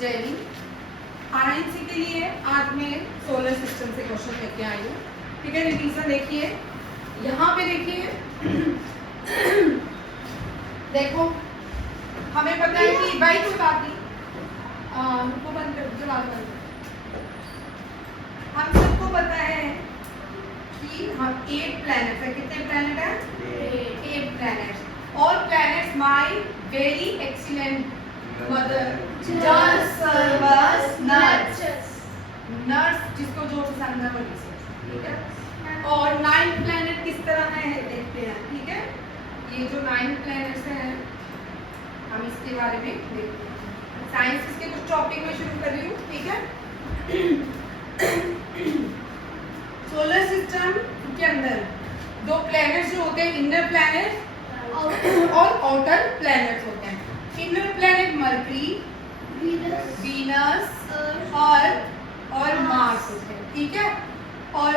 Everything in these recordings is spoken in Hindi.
जय हिंद। आरएनसी के लिए आज मैं सोलर सिस्टम से क्वेश्चन लेके आई हूँ। ठीक है, रिवीजन देखिए, यहाँ पे देखिए देखो हमें पता है कि बाइक उठा दी उनको बंद कर जो बात कर हम सबको पता है कि हम 8 प्लैनेट्स है। कितने प्लैनेट है? 8 planets. All planets my very excellent mother just serve us nuts जिसको जो पसंद है वो लिखो, ठीक है। और 9 प्लैनेट किस तरह है देखते हैं, ठीक है। ये जो 9 प्लैनेट्स हैं हम इसके बारे में देखते हैं। साइंस के कुछ टॉपिक में शुरू कर रही हूँ, ठीक है। सोलर सिस्टम के अंदर 2 प्लैनेट्स जो होते हैं, इनर प्लैनेट और आउटर प्लैनेट्स होते हैं। इनर प्लैनेट मरकरी, वीनस और मार्स होते हैं, ठीक है। और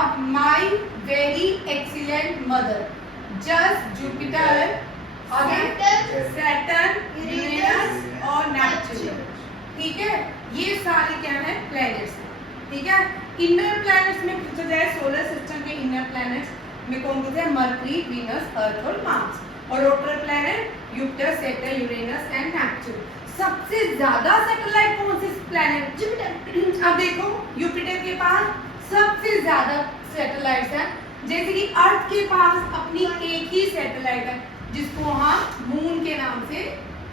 अब my very excellent mother just Jupiter, Saturn, Uranus और नेपच्यून, ठीक है। ये सारे क्या है? प्लैनेट्स हैं, ठीक है। इनर प्लैनेट्स में पूछा जाए सोलर सिस्टम के इनर प्लैनेट्स में कौन कौन से हैं? मरकरी, वीनस, अर्थ और मार्स। और outer planet Jupiter, Saturn, Uranus and Neptune. सबसे ज्यादा सैटेलाइट कौन से प्लैनेट? जुपिटर। अब देखो जुपिटर के पास सबसे ज्यादा सैटेलाइट्स हैं, जैसे कि अर्थ के पास अपनी एक ही सैटेलाइट है जिसको हम मून के नाम से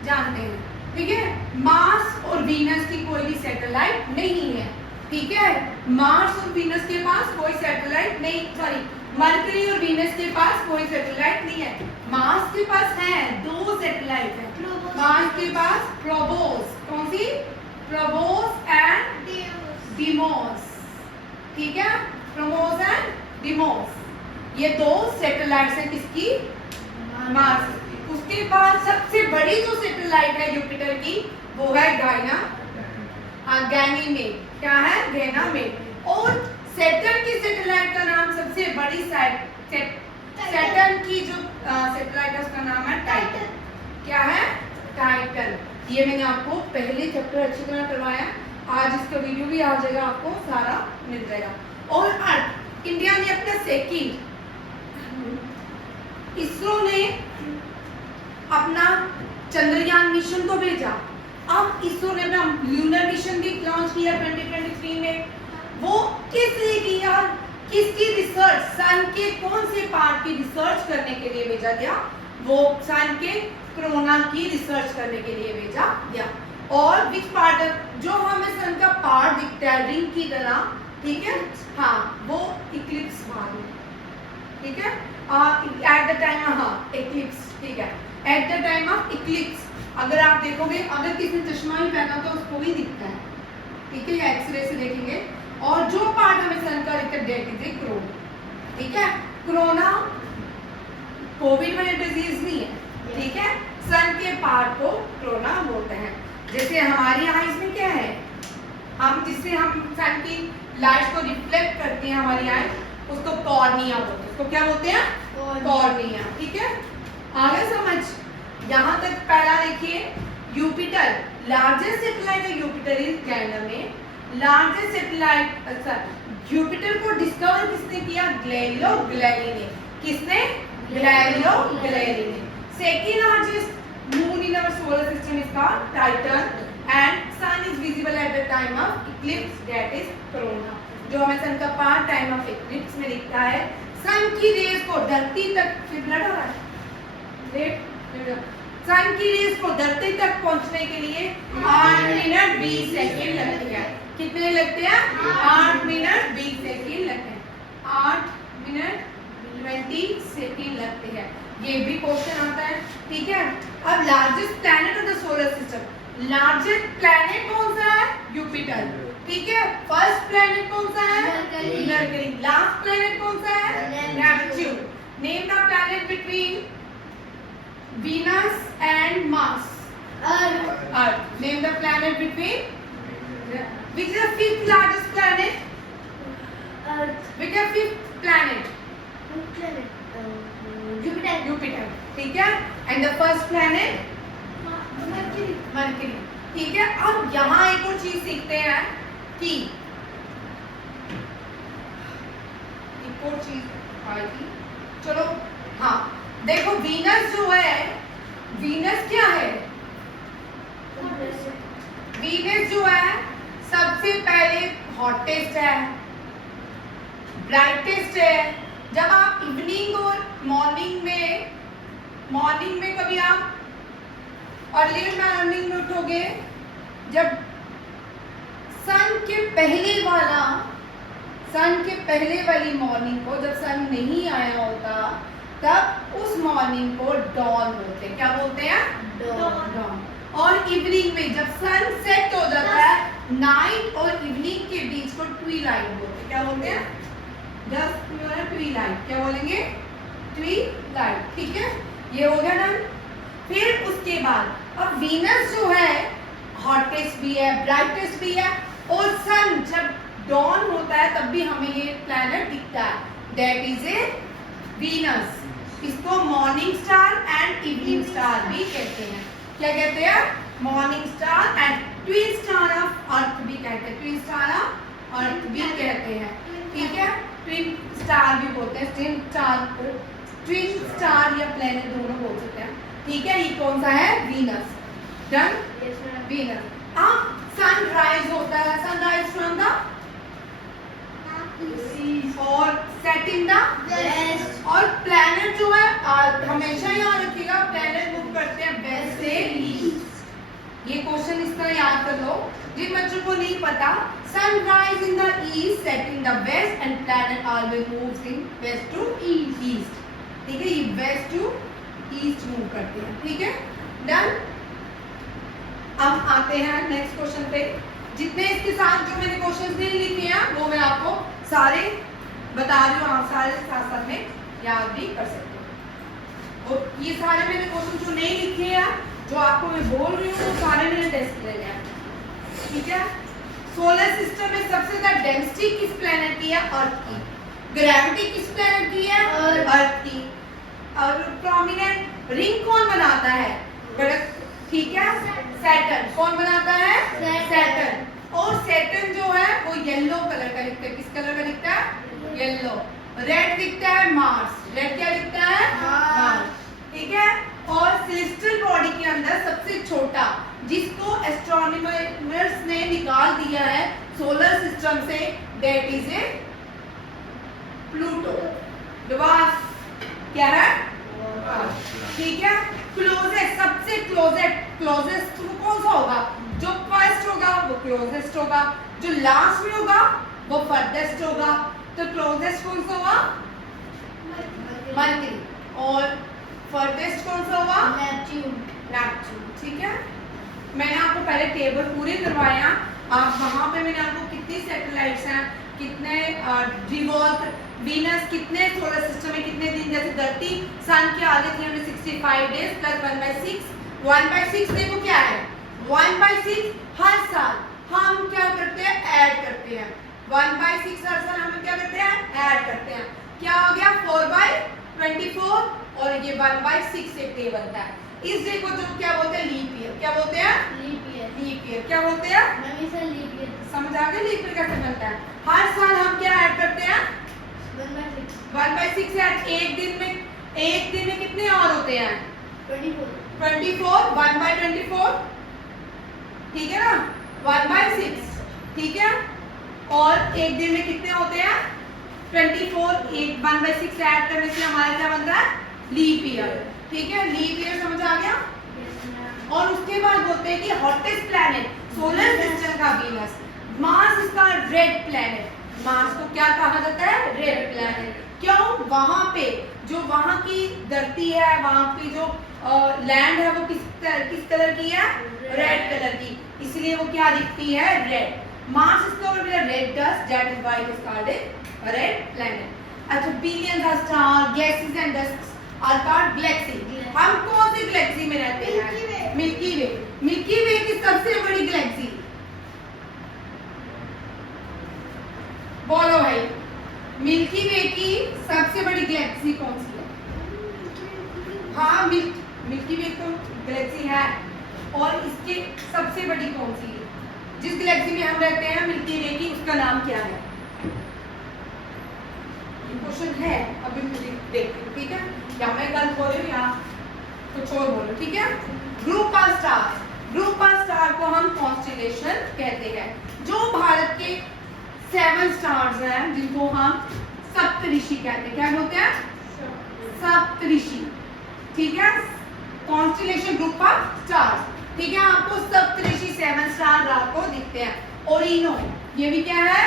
जानते हैं, ठीक है। मार्स और वीनस की कोई भी सैटेलाइट नहीं है, ठीक है। मार्स और वीनस के पास कोई सैटेलाइट नहीं, सॉरी मरकरी और वीनस के पास कोई सैटेलाइट नहीं है। मार्स के पास है 2 सैटेलाइट है। मार्स के पास प्रोबोस, कौन सी? प्रोबोस एंड डिमोस, ठीक है। प्रोबोस एंड डिमोस, ये 2 सैटेलाइट्स हैं किसकी? मार्स की। उसके बाद सबसे बड़ी जो सैटेलाइट है जुपिटर की वो है गाइना, गैनीमेड। क्या है? गैनीमेड। और सैटर्न की सैटेलाइट का नाम, सबसे बड़ी सैटर्न की जो सैटेलाइट है उसका नाम है टाइटन। क्या है? टाइटन। ये मैंने आपको पहले चैप्टर अच्छी तरह करवाया, आज इसका वीडियो भी आ जाएगा, आपको सारा मिल जाएगा। और अर्थ, इंडिया ने अपना सेकंड, इसरो ने अपना चंद्रयान मिशन को भेजा। अब इसरो ने अपना लूनर मिशन भी लॉन्च किया 2023 में। वो किस लिए किया? किसकी रिसर्च? सन के कौन से पार्ट की रिसर्च करने के लिए भेजा गया? वो सन के कोरोना की रिसर्च करने के लिए भेजा गया। और विच पार्ट, जो हमें सन का पार्ट दिखता है रिंग की तरह, ठीक है, हाँ, वो इक्लिप्स भाग, ठीक है। एट द टाइम, हाँ, इक्लिप्स, ठीक है। Eight the time of Eclipse अगर आप देखोगे, अगर किसी ने चश्मा ही पहना तो उसको भी दिखता है, ठीक है, या एक्सरे से देखेंगे। और जो पार्ट हमें सन का दिखता है डेट इज कोरोना, ठीक है। कोरोना कोविड वाली डिजीज नहीं है, ठीक है। सन के पार्ट को कोरोना बोलते हैं। जैसे हमारी आईज में क्या है, हम जिससे हम सन की लाइट को रिफ्लेक्ट करते हैं हमारी आई, उसको कॉर्निया बोलते हैं। उसको क्या बोलते हैं? कॉर्निया, ठीक है। आगे समझ, यहाँ तक पहला देखिए, जुपिटर लार्जेस्ट सैटेलाइट है। Jupiter is Ganymede largest satellite. अच्छा, जुपिटर को डिस्कवर किसने किया? गैलीलियो गैलीली ने। किसने? गैलीलियो गैलीली ने। Second largest moon in our solar system is called Titan and sun is visible at the time of eclipse, that is corona. जो हमें सन का पार्ट टाइम ऑफ इक्लिप्स में दिखता है। सन की रेज को धरती तक, फिर ब्लड हो रहा है, सन की रेज को धरती तक पहुंचने के लिए 8 मिनट 20 सेकंड लगते हैं। कितने लगते हैं? 8 मिनट 20 सेकंड लगते हैं। 8 मिनट 20 सेकंड लगते हैं। ये भी क्वेश्चन आता है, ठीक है। अब largest planet of the solar system, largest planet कौन सा है? जुपिटर, ठीक है। फर्स्ट प्लैनेट कौन सा है? मरकरी। लास्ट प्लैनेट कौन सा है? Neptune. Name the planet between Venus and Mars. Earth. Name the planet between. Which is the 5th largest planet? Earth. Which is the 5th planet? Jupiter. Jupiter. ठीक है. And the first planet? Mercury. Mercury. ठीक है, अब यहाँ एक और चीज सीखते हैं कि एक और चीज आएगी। चलो हाँ, देखो वीनस जो है, वीनस क्या है? वीनस जो है सबसे पहले हॉटेस्ट है, ब्राइटेस्ट है। जब आप इवनिंग और मॉर्निंग में कभी आप अर्ली मॉर्निंग में उठोगे, जब सन के पहले वाली मॉर्निंग को, जब सन नहीं आया होता, तब उस मॉर्निंग को डॉन बोलते हैं। क्या बोलते हैं? डॉन। और इवनिंग में जब सन सेट हो जाता है, नाइट और इवनिंग के बीच को ट्विलाइट बोलते हैं। क्या बोलते हैं? ट्विलाइट। क्या बोलेंगे? ट्विलाइट। ठीक है, ये हो गया डन। फिर उसके बाद अब वीनस जो है हॉटेस्ट भी है, ब्राइटेस्ट भी है, और सन जब डॉन होता है तब भी हमें ये प्लैनेट दिखता है, दैट इज ए वीनस। इसको morning star and evening star भी कहते हैं। क्या कहते हैं? Morning star and twin star of earth भी कहते हैं, ट्विन स्टार ऑफ अर्थ भी कहते हैं। ठीक है, ट्विन स्टार भी बोलते हैं, ट्विन स्टार या प्लैनेट दोनों बोल सकते हैं। ठीक है, ये कौन सा है? वीनस। डन। वीनस। अब सनराइज होता है, सनराइज फ्रॉम द और सेट इन द वेस्ट। और प्लैनेट जो है हमेशा याद रखिएगा, प्लैनेट मूव करते हैं वेस्ट से ईस्ट। ये क्वेश्चन इस तरह याद कर लो, जिन बच्चों को नहीं पता, sunrise in the east, set in the west, and planet always moves in west to east. ठीक है, ये वेस्ट टू ईस्ट मूव करते हैं। ठीक है, डन। अब आते हैं नेक्स्ट क्वेश्चन पे। जितने इसके साथ जो मैंने क्वेश्चंस नहीं लिखे हैं वो मैं आपको सारे बता रही हूँ, आप सारे साथ साथ में याद भी कर सकते हो। और ये सारे मैंने क्वेश्चन जो नहीं लिखे हैं, जो आपको मैं बोल रही हूँ, वो सारे मैंने टेस्ट ले लिया। ठीक है, सोलर सिस्टम में सबसे ज्यादा डेंसिटी किस प्लैनेट की है? अर्थ की। ग्रेविटी किस प्लैनेट की है? अर्थ की। और प्रोमिनेंट रिंग कौन बनाता है? ठीक है, सैटर्न। कौन बनाता है? सैटर्न। और सैटर्न जो है वो येलो कलर का दिखता है। किस कलर का दिखता है? येलो। रेड दिखता है मार्स। रेड क्या दिखता है? मार्स। ठीक है, और सेलेस्टियल बॉडी के अंदर सबसे छोटा, जिसको एस्ट्रोनॉमर्स ने निकाल दिया है सोलर सिस्टम से, that is a Pluto. Dwarf. क्या है? ठीक है, क्लोजेस्ट, सबसे क्लोजेस्ट वो कौन सा होगा? जो फर्स्ट होगा वो क्लोजेस्ट होगा, जो लास्ट में होगा वो फर्देस्ट होगा। तो क्लोजेस्ट कौन सा हुआ? मरकरी। और फर्देस्ट कौन सा हुआ? नेपच्यून। ठीक है, मैंने आपको पहले टेबल पूरे करवाया। आप वहां पे मैंने आपको कितनी सैटेलाइट्स हैं, कितने रिवॉल्व, वीनस कितने सोलर सिस्टम में कितने दिन, जैसे धरती सन के आगे 365 डेज प्लस 1/6। 1/6 देखो क्या है? 1/6 हर साल हम क्या करते हैं? ऐड करते हैं। 1/6 हर साल हम क्या करते हैं? ऐड करते हैं। क्या हो गया? 4/24। और ये 1/6 एक डे बनता है। इस डे को जो क्या बोलते हैं? Leap year. क्या बोलते हैं? Leap year. क्या बोलते हैं? समझ आ गया लीप ईयर कैसे बनता है? हर साल हम क्या ऐड करते हैं? 1/6 ऐड। एक दिन में कितने और होते हैं? 24। 1/24। ठीक है ना? 1/6। ठीक है, और एक दिन में कितने होते हैं? 24। 1/6 ऐड करने से हमारा क्या बनता है? Leap year. ठीक है, लीप ईयर समझ आ गया? और उसके बाद बोलते हैं कि हॉटेस्ट प्लैनेट सोलर सिस्टम का वीनस। मार्स इसका रेड प्लैनेट। मार्स को क्या कहा जाता है? Red planet. क्यों? वहां पे जो वहां की धरती है, वहां की जो लैंड है वो किस कलर की है? रेड कलर की, इसलिए वो क्या दिखती है? Red. Mars is covered with a red dust, that is why it is called a red planet. अच्छा, billions of stars, gases and dusts are called galaxy. हम कौन सी गैलेक्सी में रहते हैं? मिल्की वे। मिल्की वे की सबसे बड़ी गैलेक्सी बोलो भाई, मिल्की वे की सबसे बड़ी गैलेक्सी कौन सी है? हाँ, मिल्की वे तो गैलेक्सी है, और इसके सबसे बड़ी कौन सी है? जिस गैलेक्सी में हम रहते हैं मिल्की वे की, उसका नाम क्या है? क्वेश्चन है, अभी मुझे देखते हैं, ठीक है? क्या मैं गलत बोल रही हूँ या कुछ और बोलो, ठीक है? Group of star, group of star को हम कॉन्स्टेलेशन कहते हैं। जो भारत के 7 स्टार्स हैं जिनको हम सप्तऋषि कहते हैं, क्या बोलते हैं? सप्तऋषि, ठीक है? कॉन्स्टेलेशन ग्रुप ऑफ स्टार्स, ठीक है? आपको सप्तऋषि 7 स्टार रात को दिखते हैं। ओरिनो, ये भी क्या है?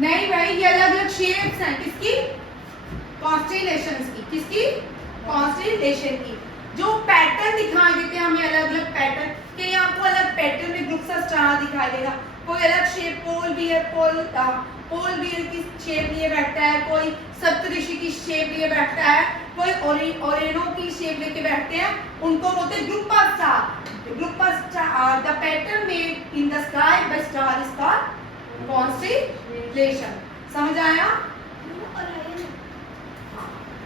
नहीं भाई, ये अलग अलग शेप्स हैं, किसकी? कॉन्स्टेलेशंस की। किसकी? कॉन्स्टेलेशन की। जो पैटर्न दिखाई देते हैं हमें, अलग अलग पैटर्न के, आपको अलग पैटर्न में ग्रुप्स ऑफ स्टार दिखाई देगा। कोई अलग शेप, पोल बियर की शेप लिए बैठता है, कोई सप्तऋषि की शेप लिए बैठता है, कोई ओरेनो की शेप लेके बैठते हैं, उनको बोलते हैं group of star. Group of star, the pattern made in the sky by star is called constellation. समझ आया?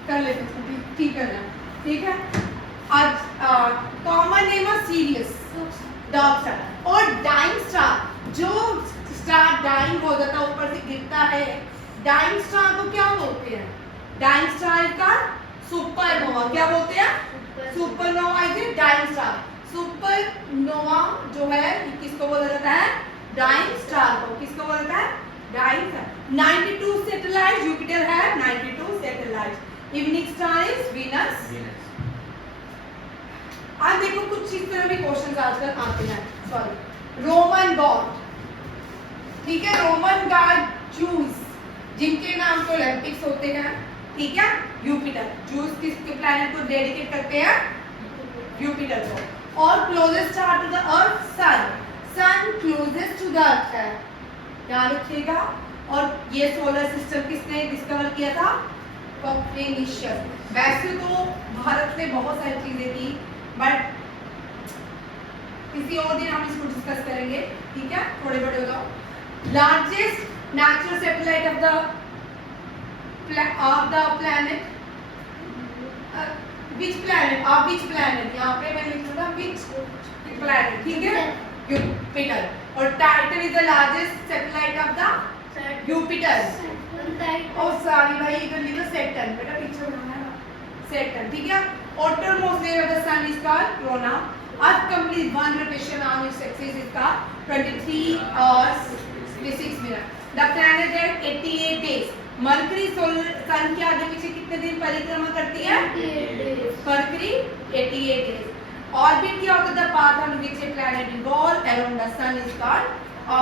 कर लेते हैं, ठीक है ना? ठीक है। आज common name of serious dog star और डाइंग स्टार। जो स्टार डाइंग हो जाता है, ऊपर से गिरता है, डाइंग स्टार को क्या बोलते हैं? डाइंग स्टार का सुपरनोवा। क्या बोलते हैं? Supernova is dying star. Supernova जो है किसको बोला जाता है? डाइंग स्टार को। किसको बोला जाता है? Dying star. 92 सैटेलाइट जुपिटर है, 92 satellite. Evening star is Venus. आज देखो कुछ इस तरह भी क्वेश्चंस आजकल आते हैं। सॉरी, रोमन गॉड, ठीक है? रोमन गॉड जूस, जिनके नाम पे ओलंपिक्स होते हैं, ठीक है? यूपिटर। जूस किसके प्लैनेट को डेडिकेट करते हैं? यूपिटर को। और closest star to the earth sun. Sun closest to the earth है, ध्यान रखिएगा। और ये सोलर सिस्टम किसने डिस्कवर किया था? कोपरनिकस। वैसे तो भारत ने बहुत सारी चीजें की, बट किसी और दिन हम इसको डिस्कस करेंगे, ठीक है? थोड़े बड़े हो जाओ। Largest natural satellite of the planet, which planet? यहाँ पे मैंने लिखा था विच प्लैनेट, ठीक है? यूपिटर। और Titan is the largest satellite of the Jupiter. और सॉरी भाई, इधर लिखो सैटर्न, बेटा पीछे बनाना है ना, सैटर्न, ठीक है? outermost layer of the sun is called corona. Earth completes one rotation on its axis is called 23 hours 56 minutes. The planet has 88 days. Mercury sun के आगे पीछे कितने दिन परिक्रमा करती है? 88 days. Mercury 88 days. Orbit क्या होता है? The path on which a planet revolves around the sun is called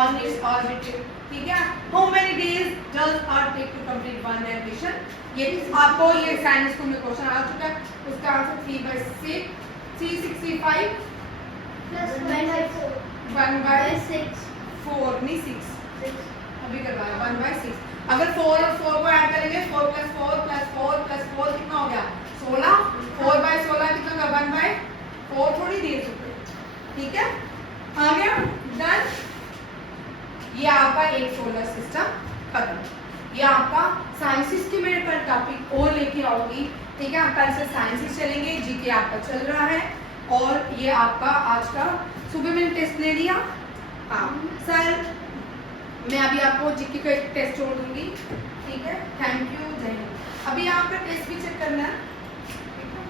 on its orbit. ठीक है? How many days does Earth take to complete one rotation? ये आपको ये साइंस स्कूल में क्वेश्चन आ चुका है, उसका आंसर 3/6 365 plus 1/6 4 नहीं 6 अभी करवाया 1/6। अगर 4 और 4 को ऐड करेंगे 4 + 4 + 4 + 4 कितना हो गया? 16। 4/16 कितना होगा? 1/4 थोड़ी दे चुके, ठीक है? आ गया? डन। ये आपका एक सोलर सिस्टम खत्म। ये आपका साइंसिस के मेरे पर टॉपिक और लेके आऊंगी, ठीक है? कल से साइंसिस चलेंगे, जीके आपका चल रहा है। और ये आपका आज का सुबह मैंने टेस्ट ले लिया। हाँ सर, मैं अभी आपको जीके का एक टेस्ट छोड़ दूंगी, ठीक है? थैंक यू, जय हिंद। अभी आपका टेस्ट भी चेक करना है, ठीक है?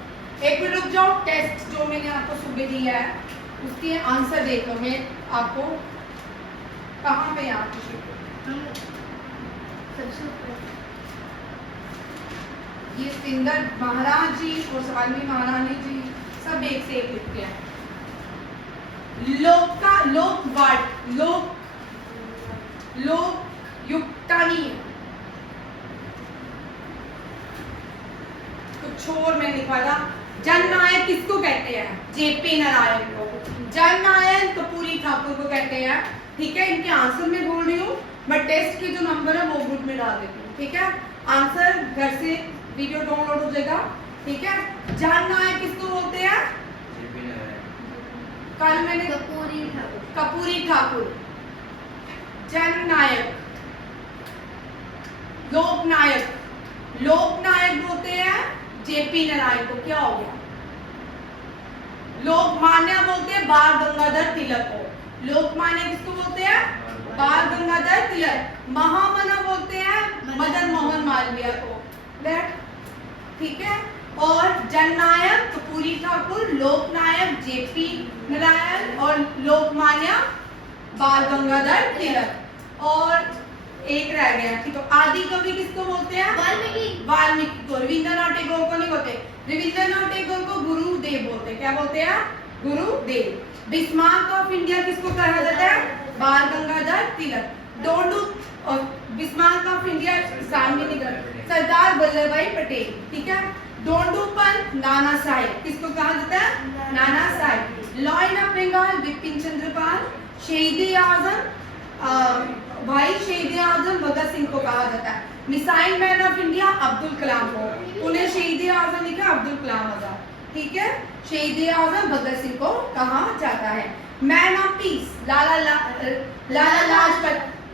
एक मिनट रुक जाओ। टेस्ट जो मैंने आपको सुबह दिया है उसके आंसर देखो। मैं आपको कहाँ पे यहाँ ये सिंगर महाराज जी और सवालवी महारानी जी सब एक से एक लिखते हैं। लोक युक्तानी कुछ और मैं लिखा था। जननायक किसको कहते हैं? जेपी नारायण को। जननायक कपूरी ठाकुर को कहते हैं, ठीक है? इनके आंसर में बोल रही हूँ, बट टेस्ट के जो नंबर है वो ग्रुप में डाल देती हूँ, ठीक है? आंसर घर से वीडियो डाउनलोड हो जाएगा, ठीक है? जननायक किसको बोलते हैं? कल मैंने कपूरी ठाकुर। जननायक। लोकनायक बोलते हैं जेपी नारायण को। क्या हो गया? लोकमान्य बोलते हैं बाल गंगाधर तिलक को। लोकमान्य किसको बोलते हैं? बाल गंगाधर तिलक। महामना बोलते हैं मदन मोहन मालवीय को। ठीक है। और जननायक कपूरी ठाकुर, लोकनायक जेपी नारायण और लोकमान्य बाल गंगाधर तिलक। और एक रह गया, ठीक है। आदि कवि किसको बोलते हैं? वाल्मीकि। वाल्मीकि को। रविंद्रनाथ टैगोर को नहीं बोलते। रविंद्रनाथ टैगोर को गुरुदेव बोलते हैं। क्या बोलते हैं? गुरुदेव। बिस्मार्क ऑफ इंडिया किसको कहा जाता है? बाल गंगाधर तिलक। डोंट डू और बिस्मार्क ऑफ इंडिया एग्जाम में निकल सरदार वल्लभ भाई पटेल। ठीक है। डोंडूपंत नाना साहेब किसको कहा जाता है? नाना साहेब। Lion of Bengal Bipin Chandra Pal. शहीद आजम भाई शहीद आजम भगत सिंह को कहा जाता है। Missile man of India Abdul Kalam को। उन्हें शहीद आजम लिखा अब्दुल कलाम आजाद। ठीक है। शहीद आजम भगत सिंह को कहा जाता है। Man of peace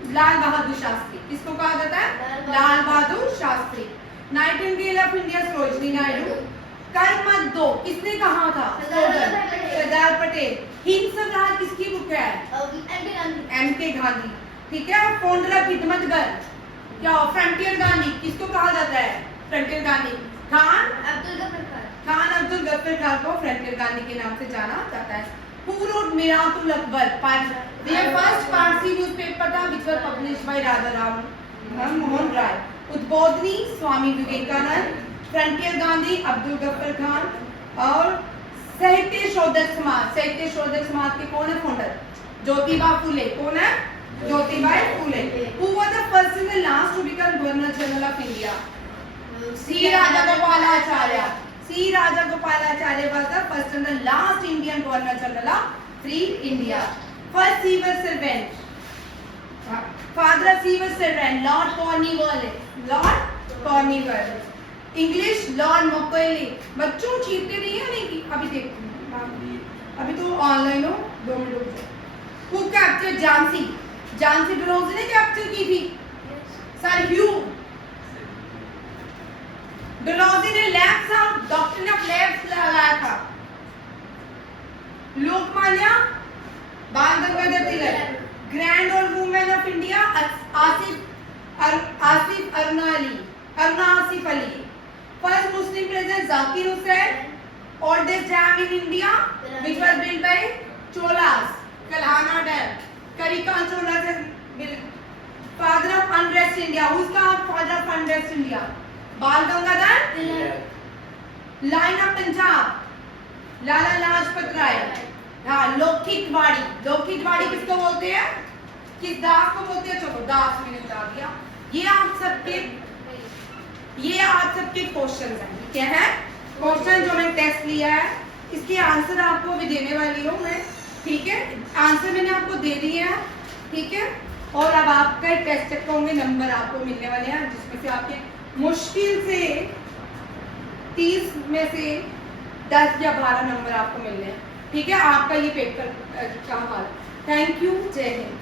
Lal Bahadur Shastri किसको कहा जाता है? Lal Bahadur Shastri. Nightingale of India Sarojini Naidu. कर मत दो किसने कहा था? सरदार पटेल। हिंद स्वराज किसकी बुक है? एम.के. गांधी। ठीक है। फाउंडर ऑफ खिदमतगर क्या? फ्रंटियर गांधी किसको कहा जाता है? फ्रंटियर गांधी। खान अब्दुल गफ्फार खान को फ्रंटियर गांधी के नाम से जाना जाता है। Who wrote Miratul Akbar? Their first Parsi newspaper था which was published by Radha Ram Mohan Rai। उद्बोधनी Swami Vivekananda. Frontier Gandhi Abdul Gaffar Khan. और साहित्य शोधक समाज के कौन है फाउंडर? ज्योतिबा फुले। कौन है? Jyotiba Phule. Who was the first and the last to become Governor General of India? C. Rajagopalacharya was the first and the last Indian Governor General of Free India. First civil servant, father of civil servant, Lord Cornwallis. English, Lord Macaulay. बच्चों चीखते नहीं है नहीं? अभी देखो, अभी तो ऑनलाइन हो, 2 मिनट रुक जाओ। Who captured Jhansi? झांसी डलहौजी ने कैप्चर की थी। सर ह्यू डलहौजी ने लैब्स डॉक्ट्रिन ऑफ लैब्स लगाया था। Lokmanya Bal Gangadhar Tilak. Grand old women of India Asif Asif Ali. First Muslim president Zakir Hussain. Oldest dam in India which was built by Cholas, Kalhana Dam, Karikan Cholas is built. Father of unrest India. Who is the father of unrest India? बाल गंगाधर तिलक। Line of Punjab Lala Lajpat Rai. हाँ, लौकिक वाड़ी किसको बोलते हैं? किस दास को बोलते हैं? चलो दास मैंने बता दिया। ये आप सबके क्वेश्चन हैं। क्या है? क्वेश्चन जो मैंने टेस्ट लिया है इसके आंसर आपको अभी देने वाली हूँ मैं। ठीक है। आंसर मैंने आपको दे दिए हैं। ठीक है। और अब आपका टेस्ट चेक होंगे, नंबर आपको मिलने वाले हैं जिसमें से आपके मुश्किल से 30 में से 10 या 12 नंबर आपको मिलने हैं। ठीक है। आपका ये पेपर का हाल। Thank you. जय हिंद।